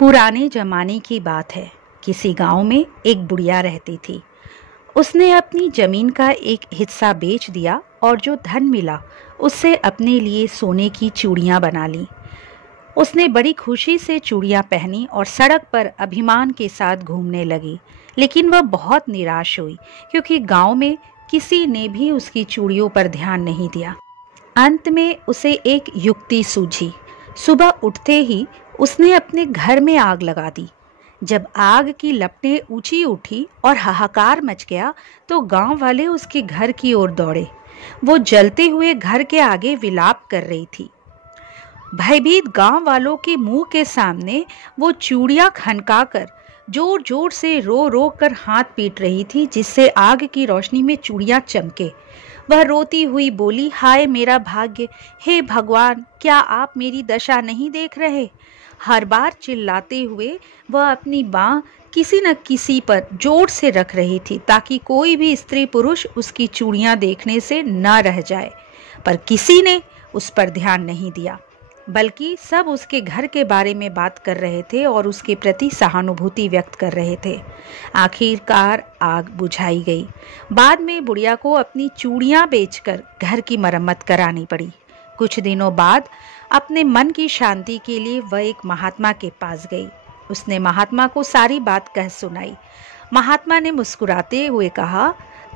पुराने जमाने की बात है। किसी गांव में एक बुढ़िया रहती थी। उसने अपनी जमीन का एक हिस्सा बेच दिया और जो धन मिला उससे अपने लिए सोने की चूड़ियां बना ली। उसने बड़ी खुशी से चूड़ियां पहनी और सड़क पर अभिमान के साथ घूमने लगी। लेकिन वह बहुत निराश हुई क्योंकि गांव में किसी ने भी उसकी चूड़ियों पर ध्यान नहीं दिया। अंत में उसे एक युक्ति सूझी। सुबह उठते ही उसने अपने घर में आग लगा दी। जब आग की लपटें ऊंची उठी और हाहाकार मच गया तो गांव वाले उसके घर की ओर दौड़े। वो जलते हुए घर के आगे विलाप कर रही थी। भयभीत गांव वालों के मुंह के सामने वो चूड़ियां खनकाकर जोर जोर से रो रो कर हाथ पीट रही थी, जिससे आग की रोशनी में चूड़ियां चमके। वह रोती हुई बोली, हाय मेरा भाग्य, हे भगवान, क्या आप मेरी दशा नहीं देख रहे? हर बार चिल्लाते हुए वह अपनी बाँह किसी न किसी पर जोर से रख रही थी ताकि कोई भी स्त्री पुरुष उसकी चूड़ियां देखने से न रह जाए। पर किसी ने उस पर ध्यान नहीं दिया, बल्कि सब उसके घर के बारे में बात कर रहे थे और उसके प्रति सहानुभूति व्यक्त कर रहे थे। आखिरकार आग बुझाई गई। बाद में बुढ़िया को अपनी चूड़ियां बेचकर घर की मरम्मत करानी पड़ी। कुछ दिनों बाद अपने मन की शांति के लिए वह एक महात्मा के पास गई। उसने महात्मा को सारी बात कह सुनाई। महात्मा ने मुस्कुराते हुए कहा,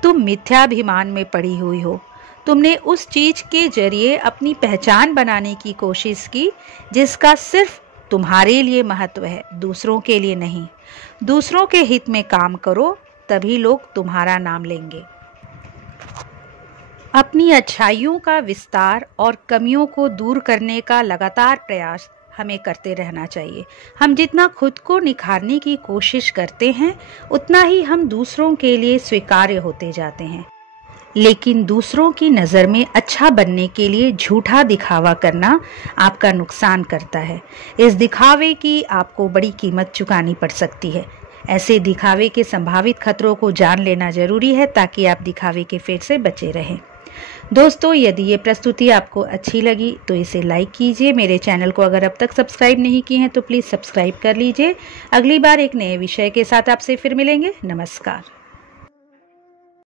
तुम मिथ्याभिमान में पड़ी हुई हो। तुमने उस चीज के जरिए अपनी पहचान बनाने की कोशिश की जिसका सिर्फ तुम्हारे लिए महत्व है, दूसरों के लिए नहीं। दूसरों के हित में काम करो, तभी लोग तुम्हारा नाम लेंगे। अपनी अच्छाइयों का विस्तार और कमियों को दूर करने का लगातार प्रयास हमें करते रहना चाहिए। हम जितना खुद को निखारने की कोशिश करते हैं उतना ही हम दूसरों के लिए स्वीकार्य होते जाते हैं। लेकिन दूसरों की नज़र में अच्छा बनने के लिए झूठा दिखावा करना आपका नुकसान करता है। इस दिखावे की आपको बड़ी कीमत चुकानी पड़ सकती है। ऐसे दिखावे के संभावित खतरों को जान लेना जरूरी है ताकि आप दिखावे के फेर से बचे रहें। दोस्तों, यदि ये प्रस्तुति आपको अच्छी लगी तो इसे लाइक कीजिए। मेरे चैनल को अगर अब तक सब्सक्राइब नहीं किए हैं तो प्लीज़ सब्सक्राइब कर लीजिए। अगली बार एक नए विषय के साथ आपसे फिर मिलेंगे। नमस्कार।